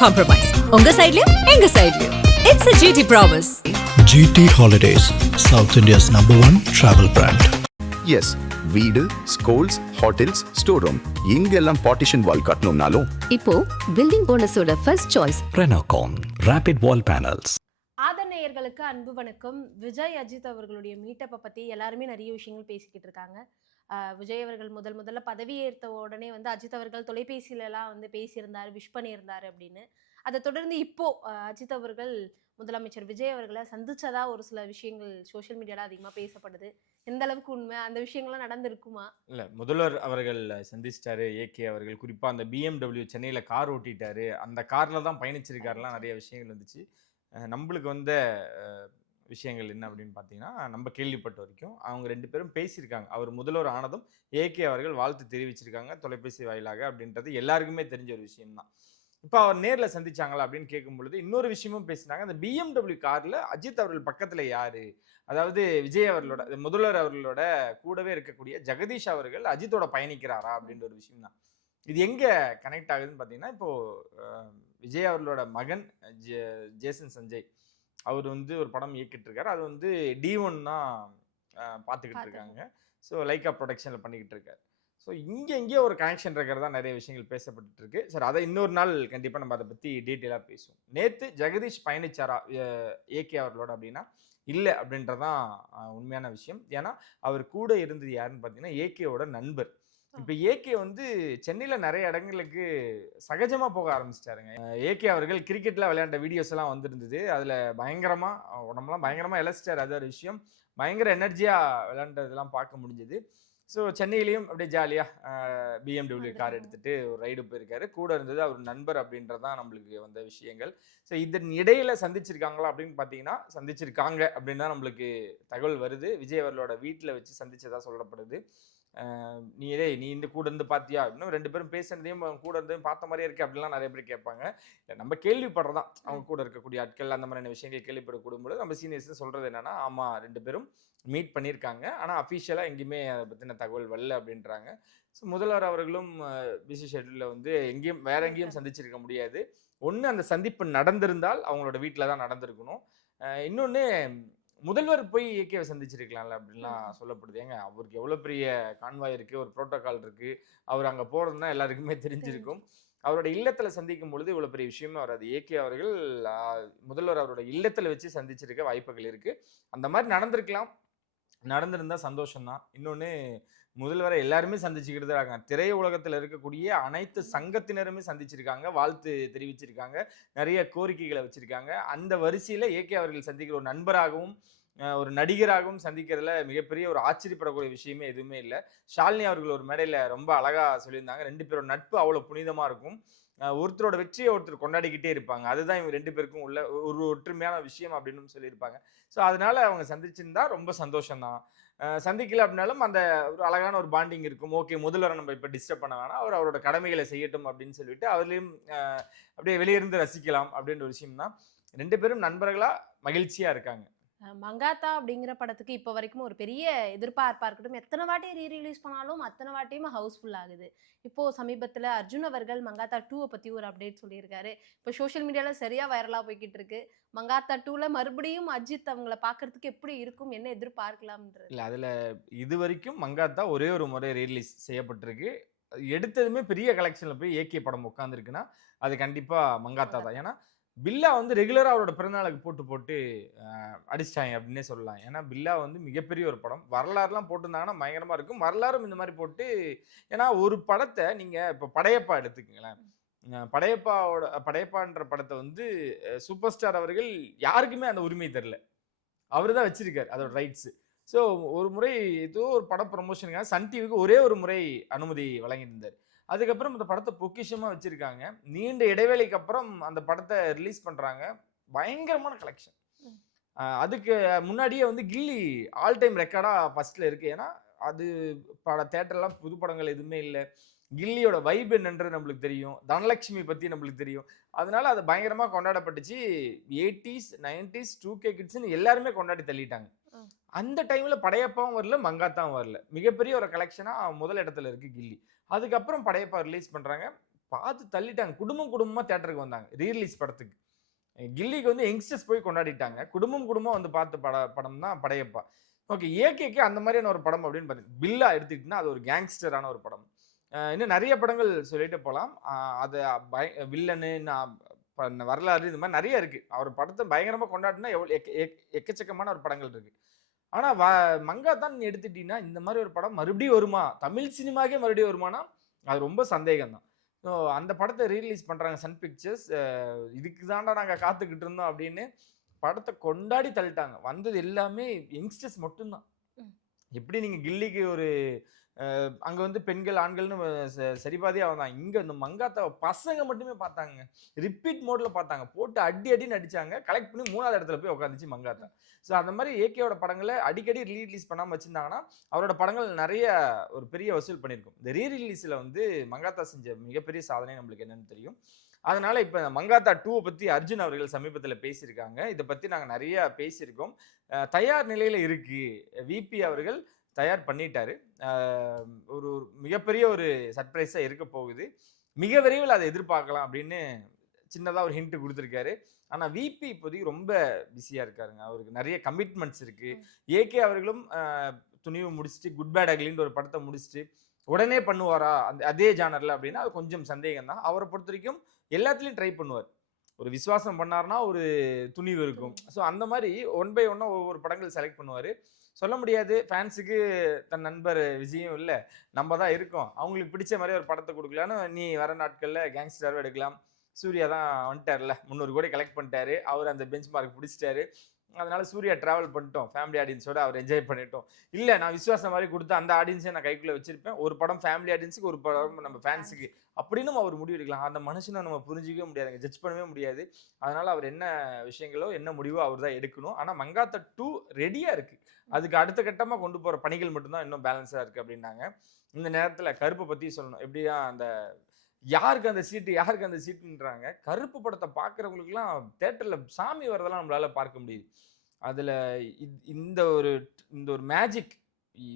compromise. உங்க சைடுலயும் எங்க சைடுலயும். It's a GT promise. GT Holidays, South India's #1 travel brand. Yes, வீடு, schools, hotels, store room இங்கெல்லாம் partition wall கட்டணும்னாலும் இப்போ பில்டிங் ஓனர்ஸோட first choice Renocon Rapid Wall Panels. ஆதர் நேயர்களுக்கு அன்பு வணக்கம். விஜய் அஜித் அவர்களுடைய மீட்டப்பை பற்றி எல்லாருமே நிறைய விஷயங்கள் பேசிக்கிட்டு இருக்காங்க. விஜய் அவர்கள் முதல்ல பதவி ஏற்ற உடனே வந்து அஜித் அவர்கள் தொலைபேசியிலலாம் வந்து பேசியிருந்தார், விஷ் பண்ணியிருந்தார் அப்படின்னு. அதை தொடர்ந்து இப்போ அஜித் அவர்கள் முதலமைச்சர் விஜய் அவர்களை சந்திச்சதா ஒரு சில விஷயங்கள் சோஷியல் மீடியாவில் அதிகமாக பேசப்படுது. எந்த அளவுக்கு உண்மை, அந்த விஷயங்கள்லாம் நடந்திருக்குமா? இல்லை, முதல்வர் அவர்கள் சந்திச்சிட்டாரு ஏகே அவர்கள். குறிப்பாக அந்த BMW சென்னையில் கார் ஓட்டிட்டாரு, அந்த காரில் தான் பயணிச்சிருக்காருலாம் நிறைய விஷயங்கள் வந்துச்சு. நம்மளுக்கு வந்த விஷயங்கள் என்ன அப்படின்னு பார்த்தீங்கன்னா, நம்ம கேள்விப்பட்ட வரைக்கும் அவங்க 2 பேரும் பேசியிருக்காங்க. அவர் முதல்வர் ஆனதும் ஏகே அவர்கள் வாழ்த்து தெரிவிச்சிருக்காங்க தொலைபேசி வாயிலாக அப்படின்றது எல்லாருக்குமே தெரிஞ்ச ஒரு விஷயம்தான். இப்போ அவர் நேரில் சந்திச்சாங்களா அப்படின்னு கேட்கும் பொழுது இன்னொரு விஷயமும் பேசினாங்க. அந்த BMW காரில் அஜித் அவர்கள் பக்கத்தில் யாரு, அதாவது விஜய் அவர்களோட முதல்வர் அவர்களோட கூடவே இருக்கக்கூடிய ஜெகதீஷ் அவர்கள் அஜித்தோட பயணிக்கிறாரா அப்படின்ற ஒரு விஷயம் தான். இது எங்கே கனெக்ட் ஆகுதுன்னு பார்த்தீங்கன்னா, இப்போது விஜய் அவர்களோட மகன் ஜேசன் சஞ்சய் அவர் வந்து ஒரு படம் இயக்கிட்டு இருக்காரு. அது வந்து D1 தான் பார்த்துக்கிட்டு இருக்காங்க. ஸோ லைக்கா ப்ரொடக்ஷனில் பண்ணிக்கிட்டு இருக்காரு. ஸோ எங்கேயோ ஒரு கனெக்ஷன் இருக்கிறதா நிறைய விஷயங்கள் பேசப்பட்டு இருக்கு. சார், அதை இன்னொரு நாள் கண்டிப்பாக நம்ம அதை பற்றி டீட்டெயிலாக பேசுவோம். நேற்று ஜெகதீஷ் பயணிச்சாரா ஏகே அவர்களோட அப்படின்னா இல்லை அப்படின்றதான் உண்மையான விஷயம். ஏன்னா அவர் கூட இருந்தது யாருன்னு பார்த்தீங்கன்னா ஏகேவோட நண்பர். இப்போ ஏகே வந்து சென்னையில் நிறைய இடங்களுக்கு சகஜமாக போக ஆரம்பிச்சிட்டாருங்க. ஏகே அவர்கள் கிரிக்கெட்டில் விளையாண்ட வீடியோஸ் எல்லாம் வந்துருந்தது. அதில் பயங்கரமாக உடம்புலாம் பயங்கரமாக இழச்சிட்டார். அது ஒரு விஷயம். பயங்கர எனர்ஜியாக விளையாண்டதெல்லாம் பார்க்க முடிஞ்சுது. ஸோ சென்னையிலையும் அப்படியே ஜாலியாக BMW கார் எடுத்துகிட்டு ஒரு ரைடு போயிருக்காரு. கூட இருந்தது அவர் நண்பர் அப்படின்றதான் நம்மளுக்கு வந்த விஷயங்கள். ஸோ இதன் இடையில சந்திச்சிருக்காங்களா அப்படின்னு பார்த்தீங்கன்னா சந்திச்சிருக்காங்க அப்படின்னு தான் நம்மளுக்கு தகவல் வருது. விஜய் அவர்களோட வீட்டில் வச்சு சந்திச்சதா சொல்லப்படுது. நீ இந்த கூட இருந்து பார்த்தியா, இன்னும் 2 பேரும் பேசுனதையும் கூட இருந்ததையும் பார்த்த மாதிரியே இருக்கு அப்படிலாம் நிறைய பேர் கேட்பாங்க. நம்ம கேள்விப்படுறதான் அவங்க கூட இருக்கக்கூடிய ஆட்கள் அந்த மாதிரியான விஷயங்கள் கேள்விப்படக்கூடும்போது நம்ம சீனியர்ஸ் சொல்றது என்னன்னா, ஆமா 2 பேரும் மீட் பண்ணியிருக்காங்க, ஆனால் அஃபிஷியலாக எங்கேயுமே அதை பற்றின தகவல் வரல அப்படின்றாங்க. ஸோ முதல்வர் அவர்களும் பிசி ஷெட்யூலில் வந்து வேற எங்கேயும் சந்திச்சிருக்க முடியாது. ஒன்று அந்த சந்திப்பு நடந்திருந்தால் அவங்களோட வீட்டில் தான் நடந்திருக்கணும். இன்னொன்று முதல்வர் போய் ஏகேவை சந்திச்சிருக்கலாம்ல அப்படின்லாம் சொல்லப்படுது. ஏங்க, அவருக்கு எவ்வளோ பெரிய கான்வாய் இருக்குது, ஒரு ப்ரோட்டோகால் இருக்குது. அவர் அங்கே போகிறதுனா எல்லாருக்குமே தெரிஞ்சிருக்கும். அவரோட இல்லத்தில் சந்திக்கும் பொழுது இவ்வளோ பெரிய விஷயமே வராது. ஏகே அவர்கள் முதல்வர் அவரோட இல்லத்தில் வச்சு சந்திச்சிருக்க வாய்ப்புகள் இருக்குது. அந்த மாதிரி நடந்திருக்கலாம், நடந்திருந்தா சந்தோஷம்தான். இன்னொன்று, முதல்வரை எல்லாருமே சந்திச்சுக்கிட்டு தான் இருக்காங்க. திரை உலகத்தில் இருக்கக்கூடிய அனைத்து சங்கத்தினருமே சந்திச்சிருக்காங்க, வாழ்த்து தெரிவிச்சிருக்காங்க, நிறைய கோரிக்கைகளை வச்சிருக்காங்க. அந்த வரிசையில் ஏகே அவர்கள் சந்திக்கிற ஒரு நண்பராகவும் ஒரு நடிகராகவும் சந்திக்கிறதுல மிகப்பெரிய ஒரு ஆச்சரியப்படக்கூடிய விஷயமே எதுவுமே இல்லை. ஷாலினி அவர்கள் ஒரு மேடையில் ரொம்ப அழகாக சொல்லியிருந்தாங்க, 2 பேரோட நட்பு அவ்வளோ புனிதமாக இருக்கும், ஒருத்தரோட வெற்றியை ஒருத்தர் கொண்டாடிக்கிட்டே இருப்பாங்க, அதுதான் இவங்க 2 பேருக்கும் உள்ள ஒரு ஒற்றுமையான விஷயம் அப்படின்னு சொல்லியிருப்பாங்க. ஸோ அதனால அவங்க சந்திச்சிருந்தா ரொம்ப சந்தோஷம்தான். சந்திக்கல அப்படின்னாலும் அந்த ஒரு அழகான ஒரு பாண்டிங் இருக்கும். ஓகே, முதல்வரை நம்ம இப்போ டிஸ்டர்ப் பண்ண வேணாம், அவர் அவரோட கடமைகளை செய்யட்டும் அப்படின்னு சொல்லிட்டு அவர்லையும் அப்படியே வெளியிருந்து ரசிக்கலாம் அப்படின்ற ஒரு விஷயம் தான். 2 பேரும் நண்பர்களா மகிழ்ச்சியா இருக்காங்க. மங்காத்தா அப்படிங்கிற படத்துக்கு இப்போ வரைக்கும் ஒரு பெரிய எதிர்பார்ப்பா இருக்கட்டும். எத்தனை வாட்டி ரீரிலீஸ் பண்ணாலும் அத்தனை வாட்டியும் ஹவுஸ்ஃபுல் ஆகுது. இப்போ சமீபத்தில் அர்ஜுன் அவர்கள் மங்காத்தா 2 பற்றி ஒரு அப்டேட் சொல்லியிருக்காரு. இப்போ சோஷியல் மீடியாவில் சரியாக வைரலாக போய்கிட்டு இருக்கு. மங்காத்தா 2ல மறுபடியும் அஜித் அவங்கள பார்க்கறதுக்கு எப்படி இருக்கும், என்ன எதிர்பார்க்கலாம்ன்றது. இல்லை, அதில் இது வரைக்கும் மங்காத்தா ஒரே ஒரு முறை ரீரிலீஸ் செய்யப்பட்டிருக்கு. எடுத்ததுமே பெரிய கலெக்ஷனில் போய் ஏகே படம் உட்காந்துருக்குன்னா அது கண்டிப்பாக மங்காத்தா தான். ஏன்னா பில்லா வந்து ரெகுலராக அவரோட பிறந்தநாளுக்கு போட்டு அடிச்சிட்டாங்க அப்படின்னே சொல்லலாம். ஏன்னா பில்லா வந்து மிகப்பெரிய ஒரு படம். வரலாறுலாம் போட்டிருந்தாங்கன்னா பயங்கரமாக இருக்கும். வரலாறும் இந்த மாதிரி போட்டு, ஏன்னா ஒரு படத்தை நீங்கள் இப்போ படையப்பா எடுத்துக்கங்களேன். படையப்பான்ற படத்தை வந்து சூப்பர் ஸ்டார் அவர்கள் யாருக்குமே அந்த உரிமை தரல, அவர் தான் வச்சிருக்காரு அதோட ரைட்ஸு. ஸோ ஒரு முறை ஏதோ ஒரு படம் ப்ரமோஷனுக்காக சன் டிவிக்கு ஒரே ஒரு முறை அனுமதி வழங்கியிருந்தார். அதுக்கப்புறம் அந்த படத்தை பொக்கிஷமாக வச்சுருக்காங்க. நீண்ட இடைவேளைக்கு அப்புறம் அந்த படத்தை ரிலீஸ் பண்ணுறாங்க. பயங்கரமான கலெக்ஷன். அதுக்கு முன்னாடியே வந்து கில்லி ஆல் டைம் ரெக்கார்டாக ஃபஸ்ட்டில் இருக்குது. ஏன்னா அது தேட்டர்லாம் புது படங்கள் எதுவுமே இல்லை. கில்லியோட வைப் என்னன்றது நம்மளுக்கு தெரியும், தனலட்சுமி பற்றி நம்மளுக்கு தெரியும். அதனால அது பயங்கரமாக கொண்டாடப்பட்டுச்சு. 80s 90s 2K கிட்ஸ்ன்னு எல்லாருமே கொண்டாடி தள்ளிட்டாங்க. அந்த டைமில் படையப்பாவும் வரல, மங்காத்தாவும் வரல. மிகப்பெரிய ஒரு கலெக்ஷனாக முதல் இடத்துல இருக்குது கில்லி. அதுக்கப்புறம் படையப்பா ரிலீஸ் பண்ணுறாங்க. பார்த்து தள்ளிட்டாங்க. குடும்பமா தியேட்டருக்கு வந்தாங்க ரீரிலீஸ் படத்துக்கு. கில்லிக்கு வந்து யங்ஸ்டர்ஸ் போய் கொண்டாடிட்டாங்க. குடும்பமா வந்து பார்த்த படம் தான் படையப்பா. ஓகே, ஏகேக்கு அந்த மாதிரியான ஒரு படம் அப்படின்னு பார்த்தீங்கன்னா பில்லா எடுத்துக்கிட்டீங்கன்னா அது ஒரு கேங்ஸ்டரான ஒரு படம். இன்னும் நிறைய படங்கள் சொல்லிட்டு போகலாம். அது வில்லனு வரலாறு இந்த மாதிரி நிறைய இருக்கு. அவர் படத்தை பயங்கரமா கொண்டாடினா எக்கச்சக்கமான ஒரு படங்கள் இருக்கு. ஆனா மங்காத்தான் எடுத்துட்டீங்கன்னா இந்த மாதிரி ஒரு படம் மறுபடியும் வருமா, தமிழ் சினிமாக்கே மறுபடியும் வருமானா அது ரொம்ப சந்தேகம் தான். ஸோ அந்த படத்தை ரீரிலீஸ் பண்றாங்க சன் பிக்சர்ஸ். இதுக்கு தாண்டா நாங்க காத்துக்கிட்டு இருந்தோம் அப்படின்னு படத்தை கொண்டாடி தள்ளிட்டாங்க. வந்தது எல்லாமே யங்ஸ்டர்ஸ் மட்டும்தான். எப்படி நீங்க கில்லிக்கு ஒரு அங்க வந்து பெண்கள் ஆண்கள்னு சரிபாதியா வந்தாங்க. இங்க இந்த மங்காத்தாவை பசங்க மட்டுமே பார்த்தாங்க. ரிப்பீட் மோட்ல பார்த்தாங்க. போட்டு அடின்னு அடிச்சாங்க. கலெக்ட் பண்ணி 3வது இடத்துல போய் உட்காந்துச்சு மங்காத்தா. ஸோ அந்த மாதிரி ஏகேவோட படங்களை அடிக்கடி ரீரிலீஸ் பண்ணாமல் வச்சிருந்தாங்கன்னா அவரோட படங்கள் நிறைய ஒரு பெரிய வசூல் பண்ணியிருக்கும். இந்த ரீரிலீஸில் வந்து மங்காத்தா செஞ்ச மிகப்பெரிய சாதனை நம்மளுக்கு என்னன்னு தெரியும். அதனால இப்போ மங்காத்தா 2 பற்றி அர்ஜுன் அவர்கள் சமீபத்தில் பேசியிருக்காங்க. இதை பற்றி நாங்கள் நிறைய பேசியிருக்கோம். தயார் நிலையில் இருக்கு. விபி அவர்கள் தயார் பண்ணிட்டாரு. ஒரு மிகப்பெரிய ஒரு சர்ப்ரைஸாக இருக்க போகுது. மிக விரைவில் அதை எதிர்பார்க்கலாம் அப்படின்னு சின்னதாக ஒரு ஹிண்ட் கொடுத்துருக்காரு. ஆனால் விபி இப்போதைக்கு ரொம்ப பிஸியாக இருக்காருங்க. அவருக்கு நிறைய கமிட்மெண்ட்ஸ் இருக்கு. ஏகே அவர்களும் துணிவு முடிச்சுட்டு குட் பேட் அக்லின்னு ஒரு படத்தை முடிச்சுட்டு உடனே பண்ணுவாரா அதே ஜானரில் அப்படின்னா அது கொஞ்சம் சந்தேகம் தான். அவரை பொறுத்த வரைக்கும் எல்லாத்துலேயும் ட்ரை பண்ணுவார். ஒரு விசுவாசம் பண்ணார்னா ஒரு துணிவு இருக்கும். ஸோ அந்த மாதிரி 1 by 1 ஒவ்வொரு படங்கள் செலக்ட் பண்ணுவார். சொல்ல முடியாது. ஃபேன்ஸுக்கு தன் நண்பர் விஜயும் இல்லை, நம்ம தான் இருக்கோம், அவங்களுக்கு பிடிச்ச மாதிரி ஒரு படத்தை கொடுக்கலான்னு நீ வர நாட்களில் கேங்ஸ்டராகவே எடுக்கலாம். சூர்யா தான் வந்துட்டார்ல, 300 கோடி கலெக்ட் பண்ணிட்டாரு. அவர் அந்த பெஞ்ச் மார்க் பிடிச்சிட்டாரு. அதனால சூர்யா டிராவல் பண்ணிட்டோம், ஃபேமிலி ஆடியன்ஸோட அவர் என்ஜாய் பண்ணிட்டோம். இல்லை நான் விசுவாசம் மாதிரி கொடுத்து அந்த ஆடியன்ஸை நான் கைக்குள்ளே வச்சிருப்பேன். ஒரு படம் ஃபேமிலி ஆடியன்ஸுக்கு, ஒரு படம் நம்ம ஃபேன்ஸுக்கு அப்படின்னு அவர் முடிவு எடுக்கலாம். அந்த மனுஷனை நம்ம புரிஞ்சிக்கவே முடியாதுங்க, ஜட்ஜ் பண்ணவே முடியாது. அதனால அவர் என்ன விஷயங்களோ என்ன முடிவோ அவர் தான் எடுக்கணும். ஆனால் மங்காத்தா 2 ரெடியாக இருக்கு. அதுக்கு அடுத்த கட்டமாக கொண்டு போகிற பணிகள் மட்டும்தான் இன்னும் பேலன்ஸாக இருக்குது அப்படின்னாங்க. இந்த நேரத்தில் கருப்பை பற்றி சொல்லணும். எப்படியா அந்த யாருக்கு அந்த சீட்டுன்றாங்க. கருப்பு படத்தை பார்க்குறவங்களுக்குலாம் தேட்டரில் சாமி வரதெல்லாம் நம்மளால பார்க்க முடியுது. அதில் இந்த ஒரு மேஜிக்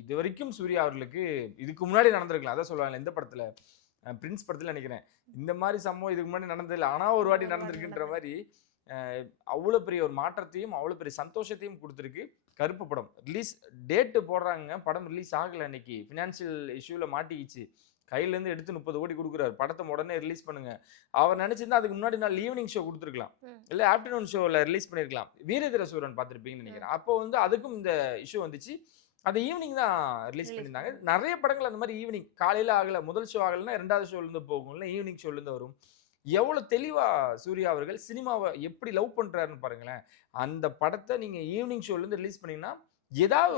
இது வரைக்கும் சூர்யா அவர்களுக்கு இதுக்கு முன்னாடி நடந்திருக்கலாம். அதான் சொல்லுவாங்க எந்த படத்தில், பிரின்ஸ் படத்தில் நினைக்கிறேன், இந்த மாதிரி சம்பவம் இதுக்கு முன்னாடி நடந்ததில்லை ஆனால் ஒரு வாட்டி நடந்திருக்குன்ற மாதிரி அவ்வளோ பெரிய ஒரு மாற்றத்தையும் அவ்வளோ பெரிய சந்தோஷத்தையும் கொடுத்துருக்கு கருப்பு படம். ரிலீஸ் டேட்டு போடுறாங்க, படம் ரிலீஸ் ஆகலை. அன்னைக்கு ஃபினான்ஷியல் இஷ்யூவில் மாட்டிக்கிச்சு. கையிலேருந்து எடுத்து 30 கோடி கொடுக்குறாரு. படத்தை உடனே ரிலீஸ் பண்ணுங்க. அவர் நினைச்சிருந்தா அதுக்கு முன்னாடி நாள் ஈவினிங் ஷோ கொடுத்துருக்கலாம், இல்லை ஆஃப்டர்நூன் ஷோவில் ரிலீஸ் பண்ணியிருக்கலாம். வீரதீர சூரன் பார்த்துருப்பீங்கன்னு நினைக்கிறேன். அப்போ வந்து அதுக்கும் இந்த இஷ்யூ வந்துச்சு. அது ஈவினிங் தான் ரிலீஸ் பண்ணியிருந்தாங்க. நிறைய படங்கள் அந்த மாதிரி ஈவினிங், காலையில் ஆகலை, முதல் ஷோ ஆகலைன்னா 2வது ஷோலேருந்து போகும், இல்லை ஈவினிங் ஷோலேருந்து வரும். எவ்வளோ தெளிவாக சூர்யா அவர்கள் சினிமாவை எப்படி லவ் பண்ணுறாருன்னு பாருங்களேன். அந்த படத்தை நீங்கள் ஈவினிங் ஷோலேருந்து ரிலீஸ் பண்ணிங்கன்னா ஏதாவது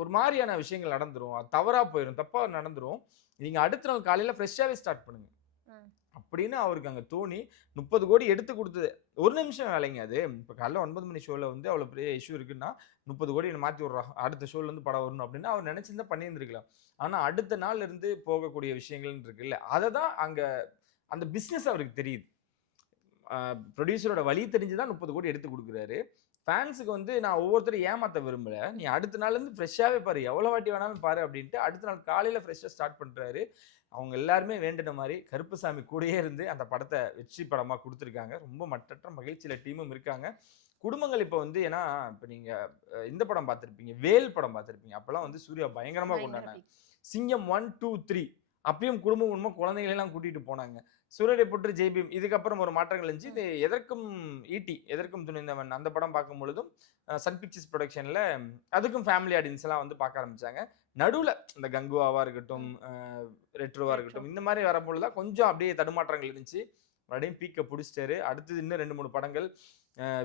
ஒரு மாதிரியான விஷயங்கள் நடந்துரும், தவறாக போயிடும், தப்பாக நடந்துரும். நீங்கள் அடுத்த நாள் காலையில் ஃப்ரெஷ்ஷாகவே ஸ்டார்ட் பண்ணுங்க அப்படின்னு அவருக்கு அங்கே தோணி 30 கோடி எடுத்து கொடுத்தது. ஒரு நிமிஷம் வேலைங்க அது. இப்போ காலைல 9 மணி ஷோவில் வந்து அவ்வளோ பெரிய இஷ்யூ இருக்குன்னா 30 கோடி மாற்றி விட்றா, அடுத்த ஷோலேருந்து படம் வரணும் அப்படின்னு அவர் நினச்சிருந்தா பண்ணியிருந்துருக்கலாம். ஆனால் அடுத்த நாள் இருந்து போகக்கூடிய விஷயங்கள் இருக்குல்ல, அதை தான் அங்கே அந்த பிஸ்னஸ் அவருக்கு தெரியுது. ப்ரொடியூசரோட வழி தெரிஞ்சு தான் 30 கோடி எடுத்து கொடுக்குறாரு. ஃபேன்ஸுக்கு வந்து நான் ஒவ்வொருத்தரும் ஏமாற்ற விரும்பலை, நீ அடுத்த நாள்லேருந்து ஃப்ரெஷ்ஷாகவே பாரு, எவ்வளோ வாட்டி வேணாலும் பாரு அப்படின்ட்டு அடுத்த நாள் காலையில் ஃப்ரெஷ்ஷாக ஸ்டார்ட் பண்ணுறாரு. அவங்க எல்லாருமே வேண்டின மாதிரி கருப்புசாமி கூடயே இருந்து அந்த படத்தை வெற்றி படமாக கொடுத்துருக்காங்க. ரொம்ப மற்றற்ற மகிழ்ச்சியில் டீமும் இருக்காங்க. குடும்பங்கள் இப்போ வந்து ஏன்னா இப்போ நீங்கள் இந்த படம் பார்த்துருப்பீங்க, வேல் படம் பார்த்துருப்பீங்க. அப்போல்லாம் வந்து சூர்யா பயங்கரமாக கொண்டாடினாங்க. சிங்கம் 1, 2, 3 அப்பயும் குடும்பமாக குழந்தைகளெல்லாம் கூட்டிகிட்டு போனாங்க. சூரரை போட்டு ஜெய்பீம் இதுக்கப்புறம் ஒரு மாற்றங்கள் இருந்துச்சு. இது எதற்கும் துணிந்தவன் அந்த படம் பார்க்கும் பொழுதும் சன் பிக்சர்ஸ் ப்ரொடக்ஷனில் அதுக்கும் ஃபேமிலி ஆடியன்ஸ் எல்லாம் வந்து பார்க்க ஆரம்பிச்சாங்க. நடுவில் இந்த கங்குவாவாக இருக்கட்டும், ரெட்ரோவாக இருக்கட்டும், இந்த மாதிரி வரப்பொழுது தான் கொஞ்சம் அப்படியே தடுமாற்றங்கள் இருந்துச்சு. மறுபடியும் பீக்கை பிடிச்சிட்டாரு. அடுத்தது இன்னும் 2-3 படங்கள்,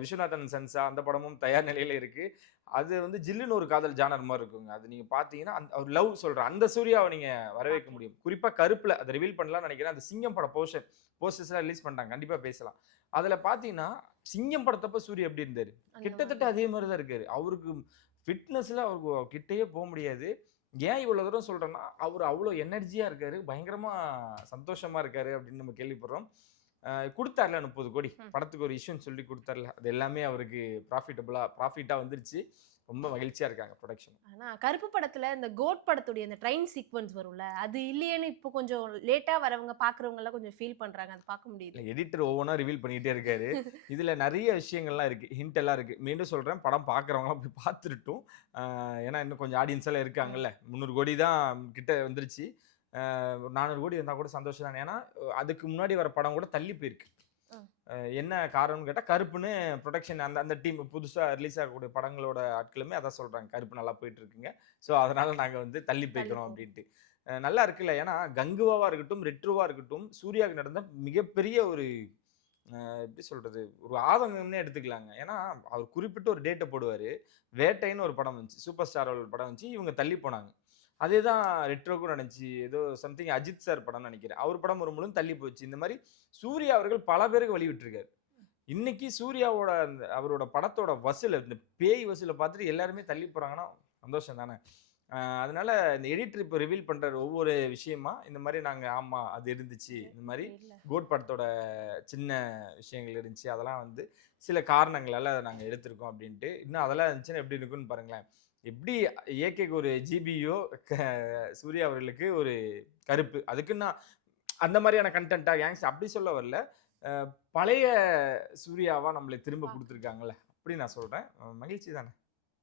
விஸ்வநாதன் சன்சா அந்த படமும் தயார் நிலையில் இருக்குது. அது வந்து ஜில்லுன்னு ஒரு காதல் ஜானர் மாதிரி இருக்குங்க. அது நீங்கள் பார்த்தீங்கன்னா அவர் லவ் சொல்கிற அந்த சூர்யாவை நீங்கள் வரவேற்க முடியும். குறிப்பாக கருப்பில் அதை ரிவீல் பண்ணலாம்னு நினைக்கிறேன். அந்த சிங்கம் பட போஸ்டர்ஸ்லாம் ரிலீஸ் பண்ணிட்டாங்க, கண்டிப்பாக பேசலாம். அதில் பார்த்தீங்கன்னா சிங்கம் படத்தப்ப சூர்யா எப்படி இருந்தார், கிட்டத்தட்ட அதே மாதிரி தான் இருக்காரு. அவருக்கு ஃபிட்னஸில் அவருக்கு கிட்டேயே போக முடியாது. ஏன் இவ்வளோ தூரம் சொல்கிறேன்னா அவர் அவ்வளோ எனர்ஜியாக இருக்கார், பயங்கரமாக சந்தோஷமாக இருக்கார் அப்படின்னு நம்ம கேள்விப்படுறோம். கொடுத்தார்ல 30 கோடி படத்துக்கு ஒரு இஷ்யூன்னு சொல்லி கொடுத்தார்ல, அது எல்லாமே அவருக்கு ப்ராஃபிட்டாக வந்துருச்சு. ரொம்ப மகிழ்ச்சியா இருக்காங்க ப்ரொடக்ஷன். ஆனா கருப்பு படத்துல இந்த கோட் படத்துடைய இந்த ட்ரெயின் சீக்வன்ஸ் வரும்ல, அது இல்லையேன்னு இப்போ கொஞ்சம் லேட்டா வரவங்க பாக்குறவங்க எல்லாம் கொஞ்சம் ஃபீல் பண்றாங்க. அது பார்க்க முடியுது. எடிட்டர் ஒவ்வொன்றா ரிவீல் பண்ணிட்டே இருக்காரு. இதுல நிறைய விஷயங்கள்லாம் இருக்கு, ஹிண்ட் எல்லாம் இருக்கு. மீண்டும் சொல்றேன், படம் பார்க்குறவங்களாம் போய் பார்த்துருட்டும். ஏன்னா இன்னும் கொஞ்சம் ஆடியன்ஸ் எல்லாம் இருக்காங்கல்ல. 300 கோடி தான் கிட்ட வந்துருச்சு. 400 கோடி இருந்தால் கூட சந்தோஷம் தான். ஏன்னா அதுக்கு முன்னாடி வர படம் கூட தள்ளி போயிருக்கு. என்ன காரணம்னு கேட்டால் கருப்புன்னு ப்ரொடக்ஷன் அந்த அந்த டீம் புதுசாக ரிலீஸ் ஆகக்கூடிய படங்களோட ஆட்களுமே அதான் சொல்கிறாங்க, கருப்பு நல்லா போயிட்டு இருக்குங்க, ஸோ அதனால நாங்கள் வந்து தள்ளி போய்க்கிறோம் அப்படின்ட்டு. நல்லா இருக்குல்ல. ஏன்னா கங்குவாவாக இருக்கட்டும், ரெட்ரோவாக இருக்கட்டும், சூர்யாவுக்கு நடந்த மிகப்பெரிய ஒரு எப்படி சொல்கிறது, ஒரு ஆதங்கம்னே எடுத்துக்கலாங்க. ஏன்னா அவர் குறிப்பிட்ட ஒரு டேட்டை போடுவார். வேட்டைன்னு ஒரு படம் வந்துச்சு, சூப்பர் ஸ்டார் ஒரு படம் வந்துச்சு, இவங்க தள்ளி போனாங்க. அதே தான் ரெட்ரோக்கும் நடந்துச்சு. ஏதோ சம்திங் அஜித் சார் படம்னு நினைக்கிறேன், அவர் படம் ஒரு முழுவதும் தள்ளி போச்சு. இந்த மாதிரி சூர்யா அவர்கள் பல பேருக்கு வழி விட்டுருக்காரு. இன்னைக்கு சூர்யாவோட அவரோட படத்தோட வசூல், இந்த பேய் வசூலை பார்த்துட்டு எல்லாருமே தள்ளி போகிறாங்கன்னா சந்தோஷம் தானே. அதனால இந்த எடிட்டர் இப்போ ரிவீல் பண்ணுற ஒவ்வொரு விஷயமா இந்த மாதிரி நாங்கள் ஆமாம் அது இருந்துச்சு, இந்த மாதிரி கோட் படத்தோட சின்ன விஷயங்கள் இருந்துச்சு, அதெல்லாம் வந்து சில காரணங்களால் அதை நாங்கள் எடுத்திருக்கோம் அப்படின்ட்டு. இன்னும் அதெல்லாம் இருந்துச்சுன்னா எப்படி இருக்குன்னு பாருங்களேன். எப்படி ஏகேக்கு ஒரு ஜிபியோ சூர்யா அவர்களுக்கு ஒரு கருப்பு, அதுக்குன்னா அந்த மாதிரியான கண்டென்ட்டா கேங்ஸ் அப்படி சொல்ல வரல. பழைய சூர்யாவா நம்மளை திரும்ப கொடுத்துருக்காங்கல்ல, அப்படி நான் சொல்கிறேன். மகிழ்ச்சி தானே.